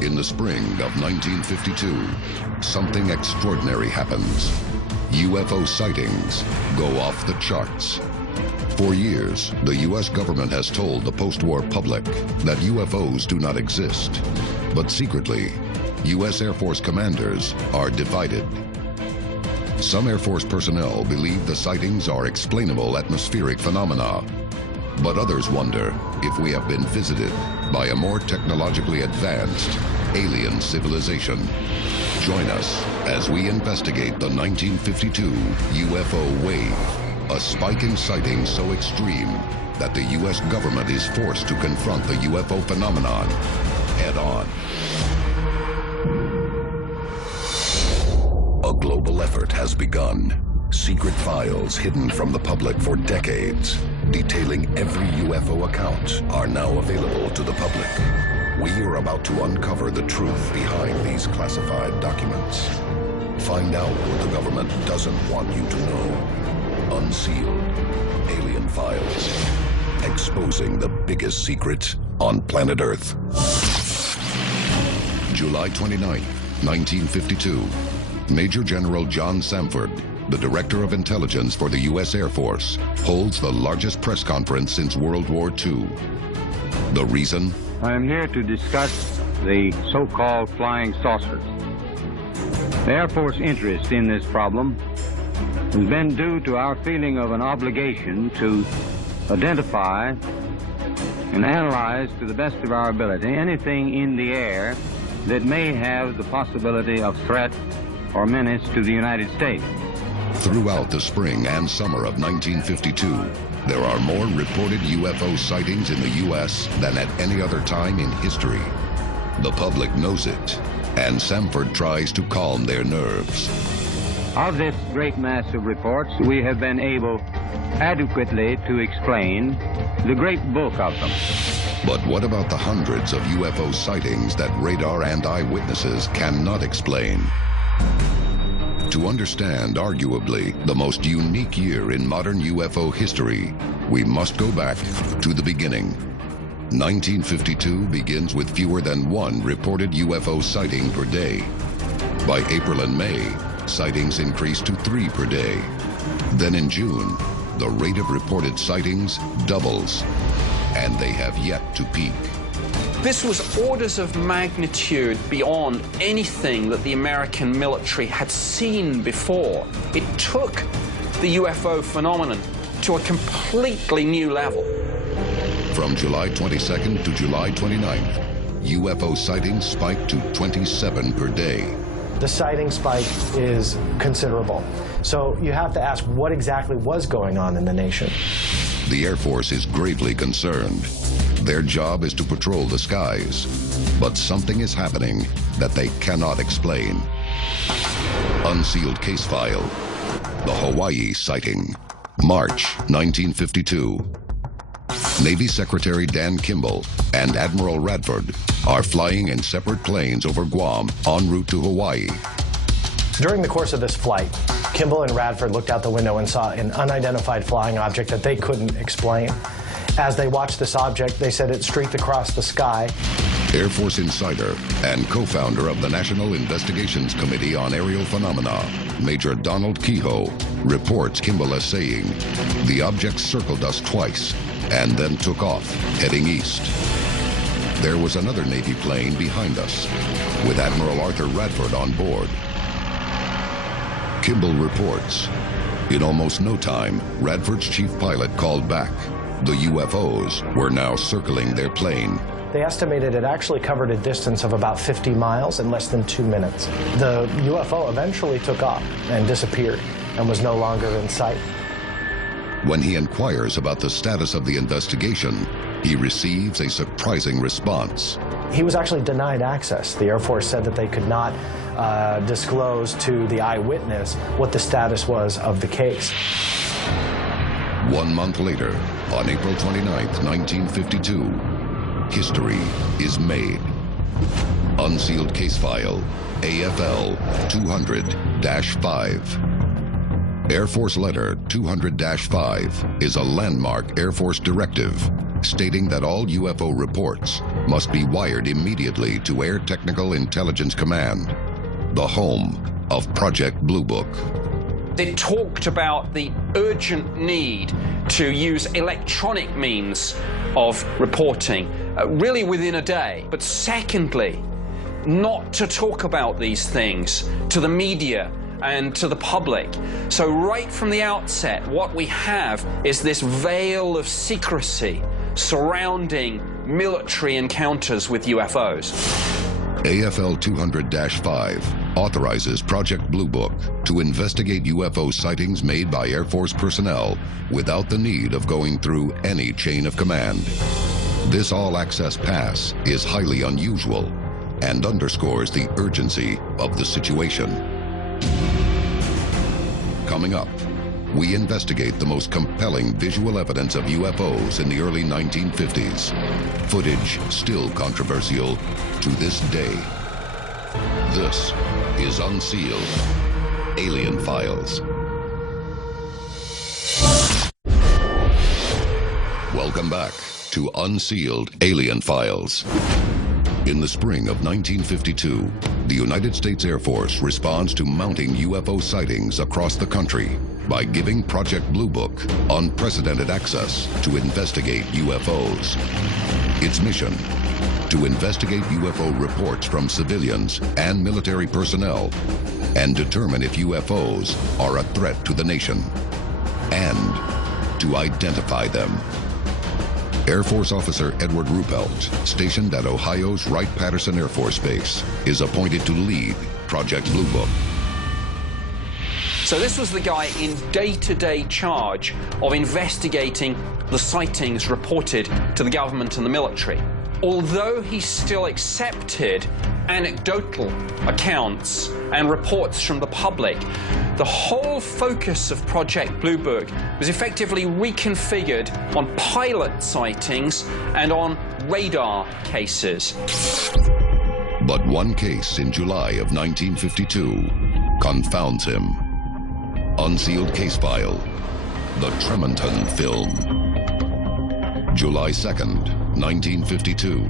In the spring of 1952, something extraordinary happens. UFO sightings go off the charts. For years, the U.S. government has told the post-war public that UFOs do not exist. But secretly, U.S. Air Force commanders are divided. Some Air Force personnel believe the sightings are explainable atmospheric phenomena. But others wonder if we have been visited by a more technologically advanced alien civilization. Join us as we investigate the 1952 UFO wave, a spike in sightings so extreme that the U.S. government is forced to confront the UFO phenomenon head-on. A global effort has begun. Secret files hidden from the public for decades, detailing every UFO account, are now available to the public. We are about to uncover the truth behind these classified documents. Find out what the government doesn't want you to know. Unsealed. Alien Files. Exposing the biggest secret on planet Earth. July 29, 1952. Major General John Samford, the Director of Intelligence for the U.S. Air Force, holds the largest press conference since World War II. The reason? I am here to discuss the so-called flying saucers. The Air Force interest in this problem has been due to our feeling of an obligation to identify and analyze to the best of our ability anything in the air that may have the possibility of threat or menace to the United States. Throughout the spring and summer of 1952, there are more reported UFO sightings in the U.S. than at any other time in history. The public knows it, and Samford tries to calm their nerves. Of this great mass of reports, we have been able adequately to explain the great bulk of them. But what about the hundreds of UFO sightings that radar and eyewitnesses cannot explain? To understand, arguably, the most unique year in modern UFO history, we must go back to the beginning. 1952 begins with fewer than one reported UFO sighting per day. By April and May, sightings increased to 3 per day. Then in June, the rate of reported sightings doubles, and they have yet to peak. This was orders of magnitude beyond anything that the American military had seen before. It took the UFO phenomenon to a completely new level. From July 22nd to July 29th, UFO sightings spiked to 27 per day. The sighting spike is considerable. So you have to ask what exactly was going on in the nation. The Air Force is gravely concerned. Their job is to patrol the skies, but something is happening that they cannot explain. Unsealed case file. The Hawaii sighting. March 1952. Navy Secretary Dan Kimball and Admiral Radford are flying in separate planes over Guam en route to Hawaii. During the course of this flight, Kimball and Radford looked out the window and saw an unidentified flying object that they couldn't explain. As they watched this object, they said it streaked across the sky. Air Force insider and co-founder of the National Investigations Committee on Aerial Phenomena, Major Donald Kehoe, reports Kimball as saying, "The object circled us twice and then took off, heading east." There was another Navy plane behind us, with Admiral Arthur Radford on board. Kimball reports, in almost no time, Radford's chief pilot called back. The UFOs were now circling their plane. They estimated it actually covered a distance of about 50 miles in less than 2 minutes. The UFO eventually took off and disappeared and was no longer in sight. When he inquires about the status of the investigation, he receives a surprising response. He was actually denied access. The Air Force said that they could not disclose to the eyewitness what the status was of the case. 1 month later, on April 29th, 1952, history is made. Unsealed case file, AFL 200-5. Air Force Letter 200-5 is a landmark Air Force directive stating that all UFO reports must be wired immediately to Air Technical Intelligence Command, the home of Project Blue Book. It talked about the urgent need to use electronic means of reporting, really within a day. But secondly, not to talk about these things to the media and to the public. So right from the outset, what we have is this veil of secrecy surrounding military encounters with UFOs. AFL 200-5 authorizes Project Blue Book to investigate UFO sightings made by Air Force personnel without the need of going through any chain of command. This all-access pass is highly unusual and underscores the urgency of the situation. Coming up, we investigate the most compelling visual evidence of UFOs in the early 1950s. Footage still controversial to this day. This is Unsealed, Alien Files. Welcome back to Unsealed Alien Files. In the spring of 1952, the United States Air Force responds to mounting UFO sightings across the country by giving Project Blue Book unprecedented access to investigate UFOs. Its mission: to investigate UFO reports from civilians and military personnel and determine if UFOs are a threat to the nation, and to identify them. Air Force Officer Edward Ruppelt, stationed at Ohio's Wright-Patterson Air Force Base, is appointed to lead Project Blue Book. So this was the guy in day-to-day charge of investigating the sightings reported to the government and the military. Although he still accepted anecdotal accounts and reports from the public, the whole focus of Project Blue Book was effectively reconfigured on pilot sightings and on radar cases. But one case in July of 1952 confounds him. Unsealed case file, the Tremonton film. July 2nd, 1952.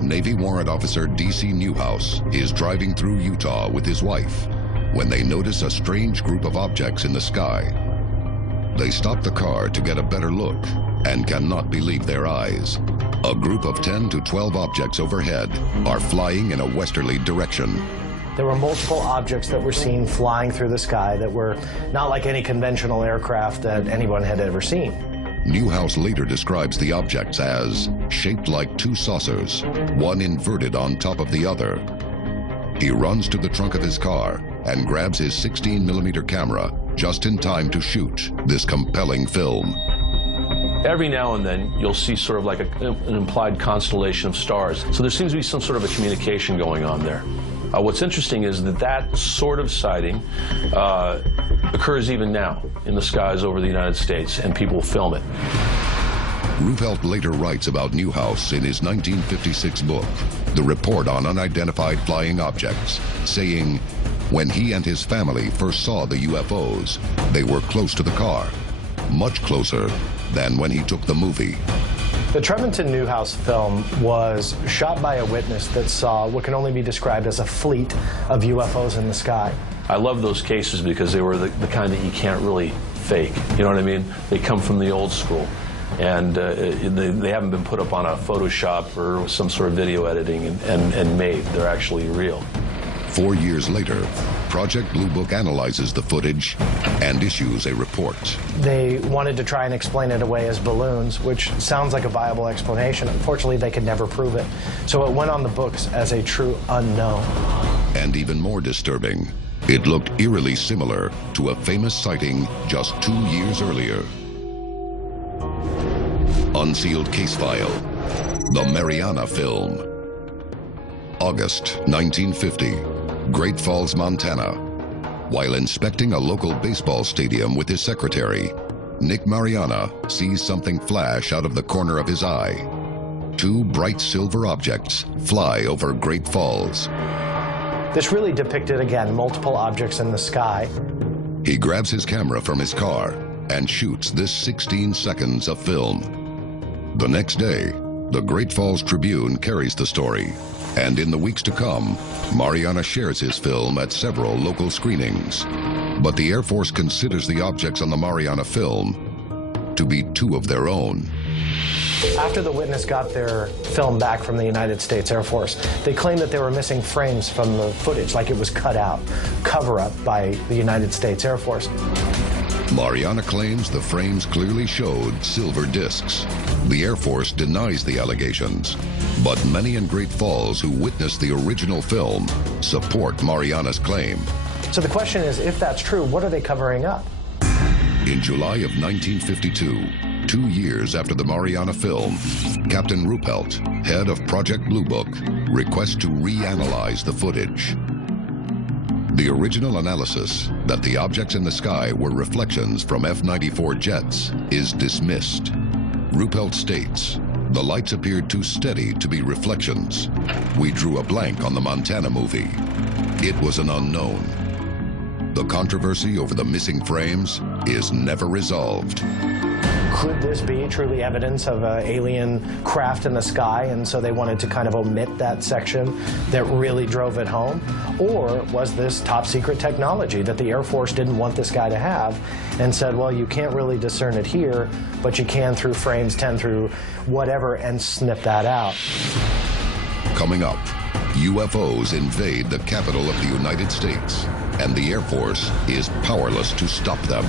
Navy Warrant Officer D.C. Newhouse is driving through Utah with his wife when they notice a strange group of objects in the sky. They stop the car to get a better look and cannot believe their eyes. A group of 10 to 12 objects overhead are flying in a westerly direction. There were multiple objects that were seen flying through the sky that were not like any conventional aircraft that anyone had ever seen. Newhouse later describes the objects as shaped like two saucers, one inverted on top of the other. He runs to the trunk of his car and grabs his 16mm camera just in time to shoot this compelling film. Every now and then, you'll see sort of like an implied constellation of stars. So there seems to be some sort of a communication going on there. What's interesting is that that sort of sighting occurs even now in the skies over the United States, and people film it. Ruppelt later writes about Newhouse in his 1956 book, The Report on Unidentified Flying Objects, saying, when he and his family first saw the UFOs, they were close to the car, much closer than when he took the movie. The Tremonton Newhouse film was shot by a witness that saw what can only be described as a fleet of UFOs in the sky. I love those cases because they were the kind that you can't really fake. You know what I mean? They come from the old school, and they haven't been put up on a Photoshop or some sort of video editing and made. They're actually real. 4 years later, Project Blue Book analyzes the footage and issues a report. They wanted to try and explain it away as balloons, which sounds like a viable explanation. Unfortunately, they could never prove it. So it went on the books as a true unknown. And even more disturbing, it looked eerily similar to a famous sighting just 2 years earlier. Unsealed case file, the Mariana film. August 1950. Great Falls, Montana. While inspecting a local baseball stadium with his secretary, Nick Mariana sees something flash out of the corner of his eye. Two bright silver objects fly over Great Falls. This really depicted, again, multiple objects in the sky. He grabs his camera from his car and shoots this 16 seconds of film. The next day, The Great Falls Tribune carries the story, and in the weeks to come, Mariana shares his film at several local screenings. But the Air Force considers the objects on the Mariana film to be two of their own. After the witness got their film back from the United States Air Force, they claimed that they were missing frames from the footage, like it was cut out, cover-up by the United States Air Force. Mariana claims the frames clearly showed silver discs. The Air Force denies the allegations, but many in Great Falls who witnessed the original film support Mariana's claim. So the question is, if that's true, what are they covering up? In July of 1952, 2 years after the Mariana film, Captain Ruppelt, head of Project Blue Book, requests to reanalyze the footage. The original analysis that the objects in the sky were reflections from F-94 jets is dismissed. Ruppelt states, "The lights appeared too steady to be reflections. We drew a blank on the Montana movie. It was an unknown." The controversy over the missing frames is never resolved. Could this be truly evidence of an alien craft in the sky, and so they wanted to kind of omit that section that really drove it home? Or was this top secret technology that the Air Force didn't want this guy to have and said, well, you can't really discern it here, but you can through frames 10 through whatever, and snip that out? Coming up, UFOs invade the capital of the United States, and the Air Force is powerless to stop them.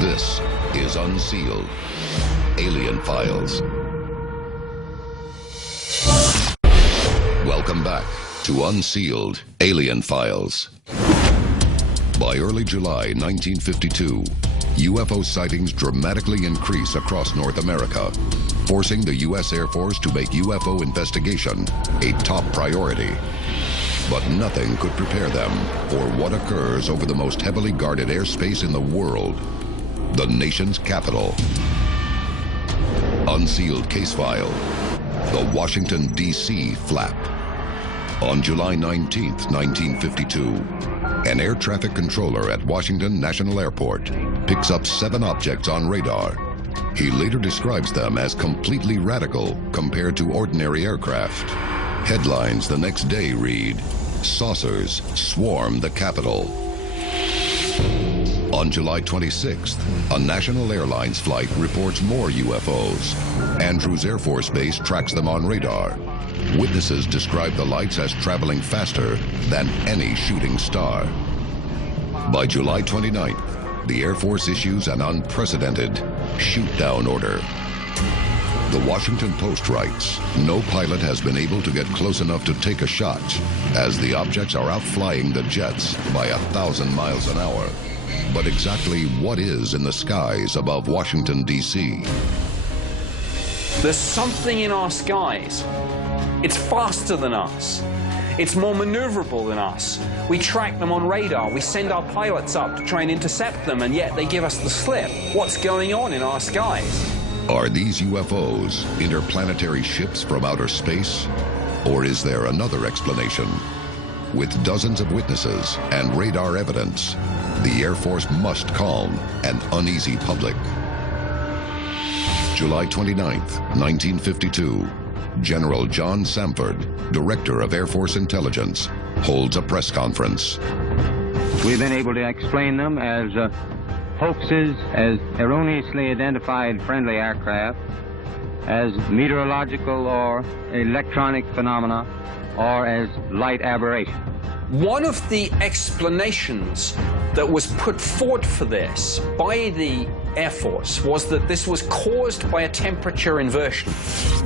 This is Unsealed, Alien Files. Welcome back to Unsealed, Alien Files. By early July 1952, UFO sightings dramatically increase across North America, forcing the U.S. Air Force to make UFO investigation a top priority. But nothing could prepare them for what occurs over the most heavily guarded airspace in the world, the nation's capital. Unsealed case file, the Washington, D.C. flap. On July 19, 1952, an air traffic controller at Washington National Airport picks up 7 objects on radar. He later describes them as completely radical compared to ordinary aircraft. Headlines the next day read, "Saucers swarm the Capitol." On July 26th, a national airlines flight reports more UFOs. Andrews Air Force Base tracks them on radar. Witnesses describe the lights as traveling faster than any shooting star. By July 29th, the Air Force issues an unprecedented shoot-down order. The Washington Post writes, no pilot has been able to get close enough to take a shot, as the objects are outflying the jets by 1,000 miles an hour. But exactly what is in the skies above Washington, D.C.? There's something in our skies. It's faster than us. It's more maneuverable than us. We track them on radar. We send our pilots up to try and intercept them, and yet they give us the slip. What's going on in our skies? Are these UFOs interplanetary ships from outer space? Or is there another explanation? With dozens of witnesses and radar evidence, the Air Force must calm an uneasy public. July 29th, 1952, General John Samford, Director of Air Force Intelligence, holds a press conference. We've been able to explain them as hoaxes, as erroneously identified friendly aircraft, as meteorological or electronic phenomena, or as light aberration. One of the explanations that was put forward for this by the Air Force was that this was caused by a temperature inversion.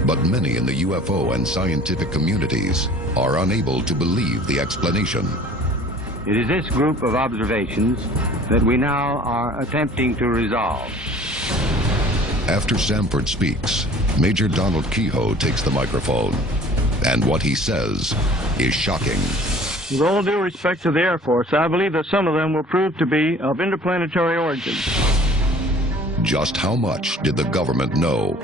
But many in the UFO and scientific communities are unable to believe the explanation. It is this group of observations that we now are attempting to resolve. After Samford speaks, Major Donald Kehoe takes the microphone, and what he says is shocking. With all due respect to the Air Force, I believe that some of them will prove to be of interplanetary origin. Just how much did the government know,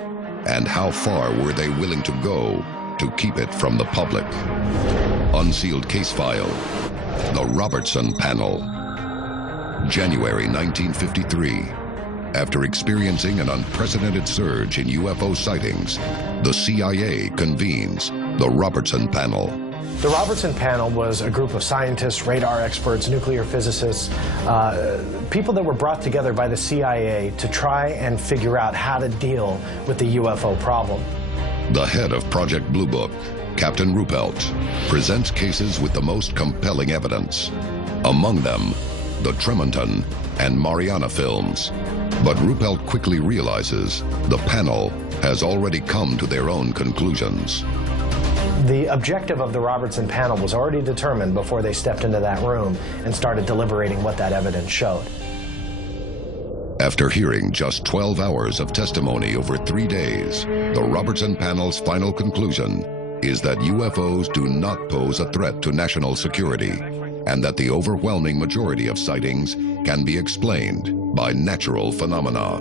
and how far were they willing to go to keep it from the public? Unsealed case file, the Robertson Panel. January 1953. After experiencing an unprecedented surge in UFO sightings, the CIA convenes the Robertson Panel. The Robertson Panel was a group of scientists, radar experts, nuclear physicists, people that were brought together by the CIA to try and figure out how to deal with the UFO problem. The head of Project Blue Book, Captain Ruppelt, presents cases with the most compelling evidence. Among them, the Tremonton and Mariana films. But Ruppelt quickly realizes the panel has already come to their own conclusions. The objective of the Robertson Panel was already determined before they stepped into that room and started deliberating what that evidence showed. After hearing just 12 hours of testimony over 3 days, the Robertson Panel's final conclusion is that UFOs do not pose a threat to national security, and that the overwhelming majority of sightings can be explained by natural phenomena.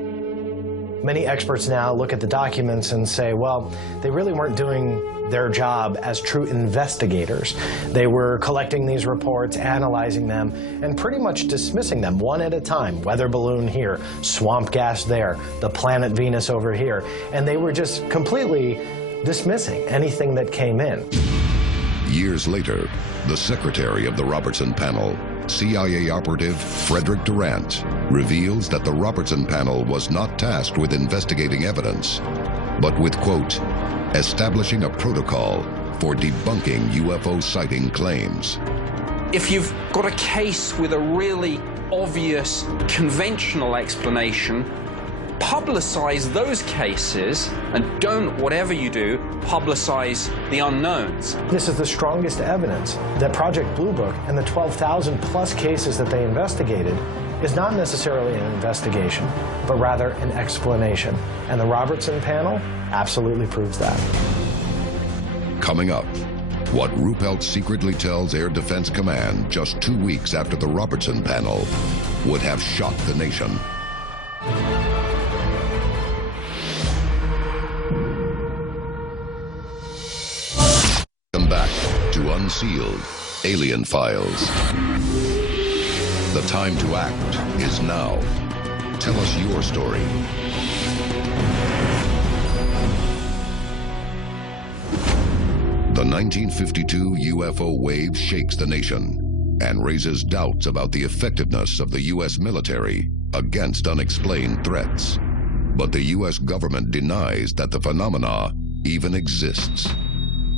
Many experts now look at the documents and say, well, they really weren't doing their job as true investigators. They were collecting these reports, analyzing them, and pretty much dismissing them one at a time. Weather balloon here, swamp gas there, the planet Venus over here. And they were just completely dismissing anything that came in. Years later, the secretary of the Robertson Panel, CIA operative Frederick Durant, reveals that the Robertson Panel was not tasked with investigating evidence, but with, quote, establishing a protocol for debunking UFO sighting claims. If you've got a case with a really obvious conventional explanation, publicize those cases, and don't, whatever you do, publicize the unknowns. This is the strongest evidence that Project Blue Book and the 12,000 plus cases that they investigated is not necessarily an investigation, but rather an explanation. And the Robertson Panel absolutely proves that. Coming up, what Ruppelt secretly tells Air Defense Command just 2 weeks after the Robertson Panel would have shocked the nation. Welcome back to Unsealed, Alien Files. The time to act is now. Tell us your story. The 1952 UFO wave shakes the nation and raises doubts about the effectiveness of the U.S. military against unexplained threats. But the U.S. government denies that the phenomena even exists.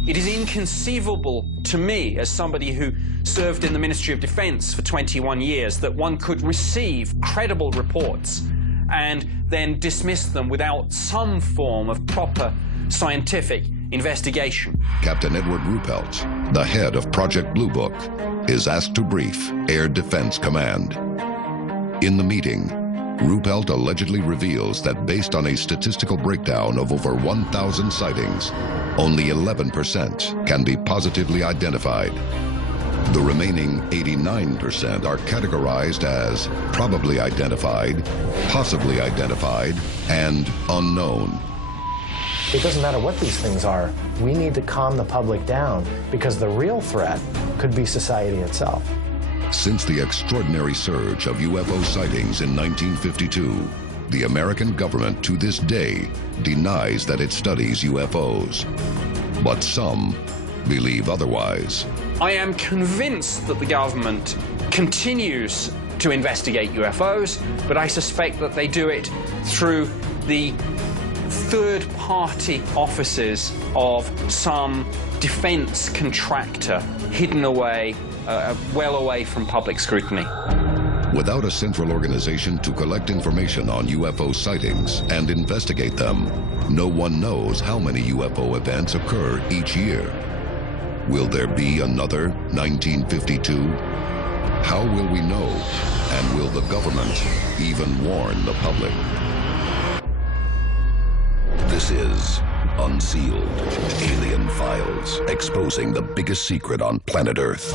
It is inconceivable to me, as somebody who served in the Ministry of Defense for 21 years, that one could receive credible reports and then dismiss them without some form of proper scientific investigation. Captain Edward Ruppelt, the head of Project Blue Book, is asked to brief Air Defense Command. In the meeting, Ruppelt allegedly reveals that based on a statistical breakdown of over 1,000 sightings, only 11% can be positively identified. The remaining 89% are categorized as probably identified, possibly identified, and unknown. It doesn't matter what these things are. We need to calm the public down because the real threat could be society itself. Since the extraordinary surge of UFO sightings in 1952, the American government to this day denies that it studies UFOs. But some believe otherwise. I am convinced that the government continues to investigate UFOs, but I suspect that they do it through the third-party offices of some defense contractor hidden away, well away from public scrutiny. Without a central organization to collect information on UFO sightings and investigate them, no one knows how many UFO events occur each year. Will there be another 1952? How will we know? And will the government even warn the public? This is Unsealed, Alien Files, exposing the biggest secret on planet Earth.